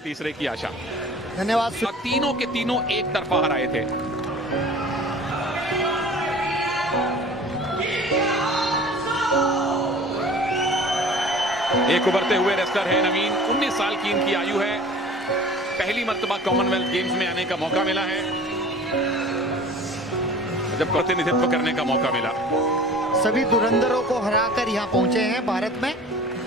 तीसरे की आशा। धन्यवाद। तीनों के तीनों एक तरफा हराए थे। एक उभरते हुए रेसलर है नवीन, 19 साल की इनकी आयु है। पहली मर्तबा कॉमनवेल्थ गेम्स में आने का मौका मिला है, जब प्रतिनिधित्व करने का मौका मिला। सभी धुरंधरों को हराकर यहाँ पहुंचे हैं भारत में,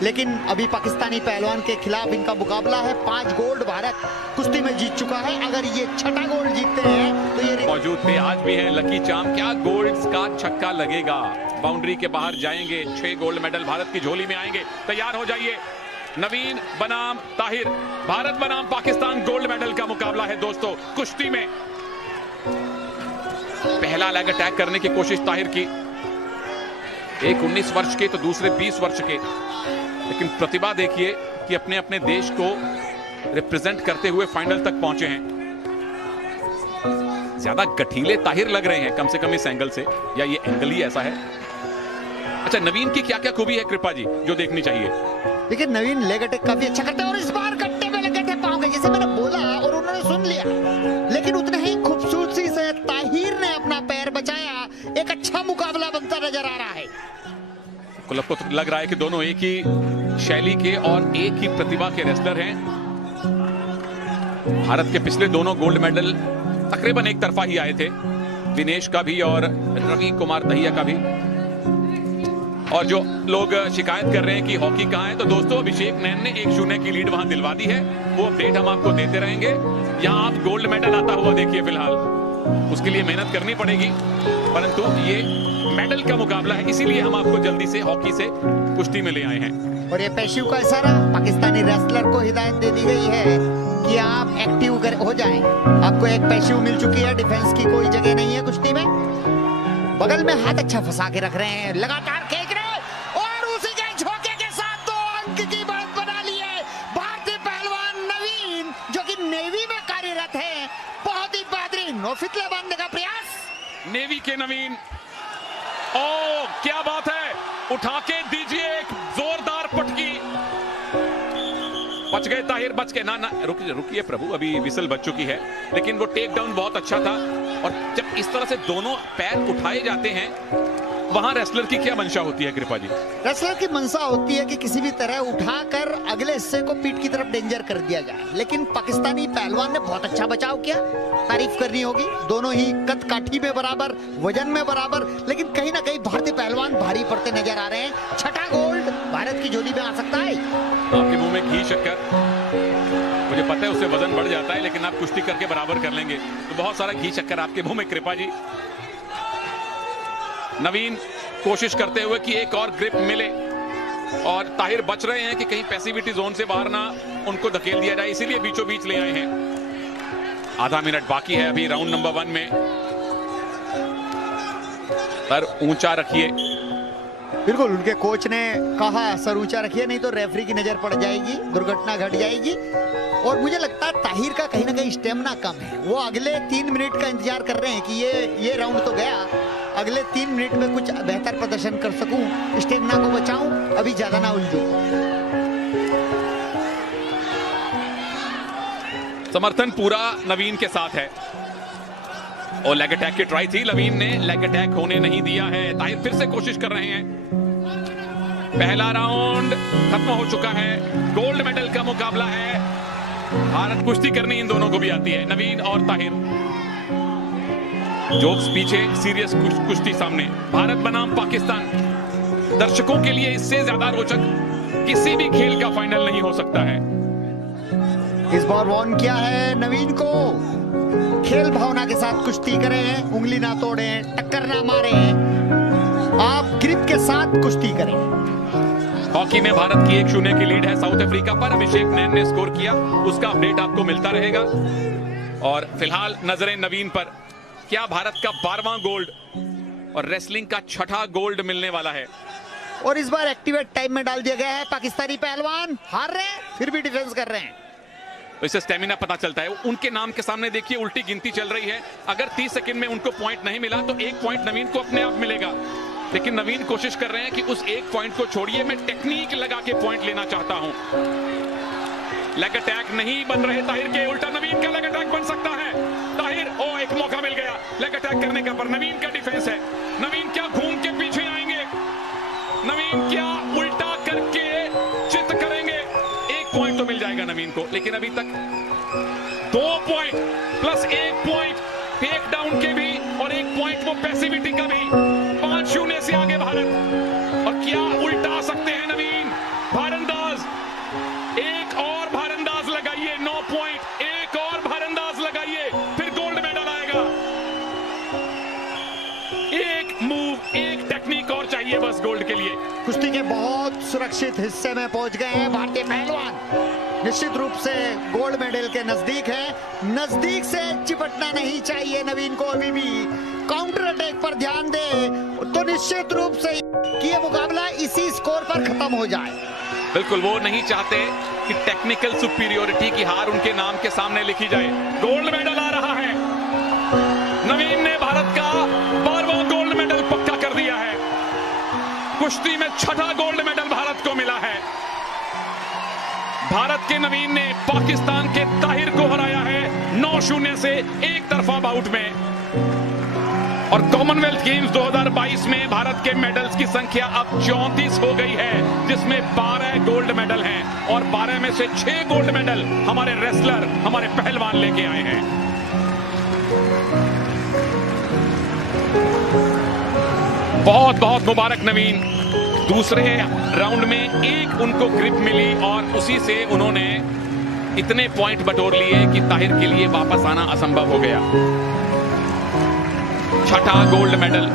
लेकिन अभी पाकिस्तानी पहलवान के खिलाफ इनका मुकाबला है। 5 गोल्ड भारत कुश्ती में जीत चुका है। अगर ये 6ठा गोल्ड जीतते हैं तो ये मौजूद थे, आज भी है लकी चाम। क्या गोल्ड्स का छक्का लगेगा, बाउंड्री के बाहर जाएंगे। 6 गोल्ड मेडल भारत की झोली में आएंगे। तैयार हो जाइए। नवीन बनाम ताहिर, भारत बनाम पाकिस्तान गोल्ड मेडल का मुकाबला है दोस्तों कुश्ती में। पहला लेग अटैक करने की कोशिश ताहिर की, एक 19 वर्ष के तो दूसरे 20 वर्ष के, लेकिन प्रतिभा देखिए कि अपने अपने देश को रिप्रेजेंट करते हुए फाइनल तक पहुंचे हैं। ज्यादा गठीले ताहिर लग रहे हैं कम से कम इस एंगल से, या ये एंगल ही ऐसा है। अच्छा, नवीन की क्या क्या खूबी है कृपा जी जो देखनी चाहिए? देखिए, नवीन लेग अटैक काफी अच्छा करते हैं और इस बार गट्टे में लगे थे पांव के, जैसे मैंने बोला और उन्होंने सुन लिया। लेकिन उतने ही खूबसूरती से ताहिर ने अपना पैर बचाया। एक अच्छा मुकाबला बनता नजर आ रहा है। क्लब को तो लग रहा है कि दोनों एक ही शैली के और एक ही प्रतिभा के रेसलर हैं। भारत के पिछले दोनों गोल्ड मेडल तकरीबन एक तरफा ही आए थे, दिनेश का भी और रवि कुमार दहिया का भी। और जो लोग शिकायत कर रहे हैं कि हॉकी कहां है, तो दोस्तों अभिषेक नैन ने 1-0 की लीड वहां दिलवा दी है। वो अपडेट हम आपको देते रहेंगे। यहां आप गोल्ड मेडल आता हुआ देखिए, फिलहाल उसके लिए मेहनत करनी पड़ेगी, परंतु ये मेडल का मुकाबला है, इसीलिए हम आपको जल्दी से हॉकी से कुश्ती में ले आए हैं। और ये पेशिव का इशारा पाकिस्तानी रेसलर को हिदायत दे दी गई है कि आप एक्टिव हो जाएं। आपको एक पेशिव मिल चुकी है, डिफेंस की कोई जगह नहीं है कुश्ती में। बगल में हाथ अच्छा फंसा के रख रहे हैं, लगातार खींच रहे हैं और उसी के झोंके के साथ 2 अंक की बढ़त बना ली है भारतीय पहलवान नवीन, जो कि नेवी में कार्यरत है। बहुत ही बेहतरीन और फितले बांधने का प्रयास। नेवी के नवीन, ओ क्या बात है, उठा के दीजिए एक जोरदार पटकी। बच गए ताहिर, बच गए। ना रुकिए प्रभु, अभी विसल बच चुकी है, लेकिन वो टेक डाउन बहुत अच्छा था। और जब इस तरह से दोनों पैर उठाए जाते हैं, वहां रेसलर की क्या मंशा होती है कृपा जी? रेसलर की मंशा होती है कि किसी भी तरह उठाकर अगले हिस्से को पीठ की तरफ डेंजर कर दिया जाए, लेकिन पाकिस्तानी पहलवान ने बहुत अच्छा बचाव किया। तारीफ करनी होगी। दोनों ही कद काठी में बराबर, वजन में बराबर, लेकिन कहीं ना कहीं भारतीय पहलवान भारी पड़ते नजर आ रहे हैं। 6ठा गोल्ड भारत की झोली में आ सकता है। आपके मुंह में घी शक्कर, मुझे पता है उससे वजन बढ़ जाता है, लेकिन आप कुश्ती करके बराबर कर लेंगे, तो बहुत सारा घी शक्कर आपके मुंह में कृपा जी। नवीन कोशिश करते हुए कि एक और ग्रिप मिले, और ताहिर बच रहे हैं कि कहीं पैसिविटी जोन से बाहर ना उनको धकेल दिया जाए, इसीलिए बीचों बीच ले आए हैं। आधा मिनट बाकी है अभी राउंड नंबर 1 में। सर ऊंचा रखिए। बिल्कुल, उनके कोच ने कहा सर ऊंचा रखिए, नहीं तो रेफरी की नजर पड़ जाएगी, दुर्घटना घट जाएगी। और मुझे लगता है ताहिर का कहीं ना कहीं स्टेमिना कम है। वो अगले 3 मिनट का इंतजार कर रहे हैं कि ये राउंड तो गया, अगले 3 मिनट में कुछ बेहतर प्रदर्शन कर सकूं, स्टेमिना को बचाऊं, अभी ज्यादा ना उलझूं। समर्थन पूरा नवीन के साथ है। और लेग अटैक की ट्राई थी, नवीन ने लेग अटैक होने नहीं दिया है। ताहिर फिर से कोशिश कर रहे हैं। पहला राउंड खत्म हो चुका है। गोल्ड मेडल का मुकाबला है। भारत कुश्ती करनी इन दोनों को भी आती है, नवीन और ताहिर। जोक्स पीछे, सीरियस कुश्ती सामने। भारत बनाम पाकिस्तान, दर्शकों के लिए इससे ज्यादा रोचक किसी भी खेल का फाइनल नहीं हो सकता है। इस बार वॉर्न किया है नवीन को, खेल भावना के साथ कुश्ती करें, उंगली ना तोड़ें, टक्कर ना मारें, आप ग्रिप के साथ कुश्ती करें। हॉकी में भारत की 1-0 की लीड है साउथ अफ्रीका पर। अभिषेक नैन ने स्कोर किया, उसका अपडेट आपको मिलता रहेगा। और फिलहाल नजरें नवीन पर। क्या भारत का 12वां गोल्ड और रेसलिंग का 6ठा गोल्ड मिलने वाला है? और इस बार एक्टिवेट टाइम में डाल दिया गया है। पाकिस्तानी पहलवान हार रहे हैं, फिर भी डिफेंस कर रहे हैं, तो इससे स्टेमिना पता चलता है। उनके नाम के सामने देखिए उल्टी गिनती चल रही है। अगर 30 सेकंड में उनको पॉइंट नहीं मिला तो 1 पॉइंट नवीन को अपने आप मिलेगा। लेकिन नवीन कोशिश कर रहे हैं कि उस 1 पॉइंट को छोड़िए, मैं टेक्निक लगा के पॉइंट लेना चाहता हूं। लेग अटैक नहीं बन रहे ताहिर के, उल्टा नवीन का लेग अटैक बन सकता है। ताहिर, ओ एक मौका मिल गया लेग अटैक करने का, पर नवीन का डिफेंस है। नवीन क्या घूम के पीछे आएंगे, नवीन क्या उल्टा करके चित करेंगे। एक पॉइंट तो मिल जाएगा नवीन को, लेकिन अभी तक 2 point plus 1 point take down के भी और 1 पॉइंट वो पैसिविटी का भी। 5-0 से आगे भारत। और क्या उल्टा सकते हैं नवीन। भारंदाज, एक और भारंदाज लगाइए, 9 पॉइंट, एक और भारंदाज लगाइए, फिर गोल्ड मेडल आएगा। एक मूव, एक टेक्निक और चाहिए बस गोल्ड के लिए। कुश्ती के बहुत सुरक्षित हिस्से में पहुंच गए हैं भारतीय पहलवान। निश्चित रूप से गोल्ड मेडल के नजदीक है, नजदीक से चिपटना नहीं चाहिए नवीन को अभी भी। काउंटर अटैक पर ध्यान दे तो निश्चित रूप से कि यह मुकाबला इसी स्कोर पर खत्म हो जाए। बिल्कुल, वो नहीं चाहते कि टेक्निकल सुपीरियोरिटी की हार उनके नाम के सामने लिखी जाए। गोल्ड मेडल आ रहा है, नवीन ने भारत का 12वां गोल्ड मेडल पक्का कर दिया है। कुश्ती में 6ठा गोल्ड मेडल भारत को मिला है। भारत के नवीन ने पाकिस्तान के ताहिर को हराया है 9-0 से एक तरफा बाउट में। और कॉमनवेल्थ गेम्स 2022 में भारत के मेडल्स की संख्या अब 34 हो गई है, जिसमें 12 गोल्ड मेडल हैं और 12 में से 6 गोल्ड मेडल हमारे रेसलर, हमारे पहलवान लेके आए हैं। बहुत बहुत मुबारक नवीन। दूसरे राउंड में एक उनको ग्रिप मिली और उसी से उन्होंने इतने पॉइंट बटोर लिए कि ताहिर के लिए वापस आना असंभव हो गया। 6ठा गोल्ड मेडल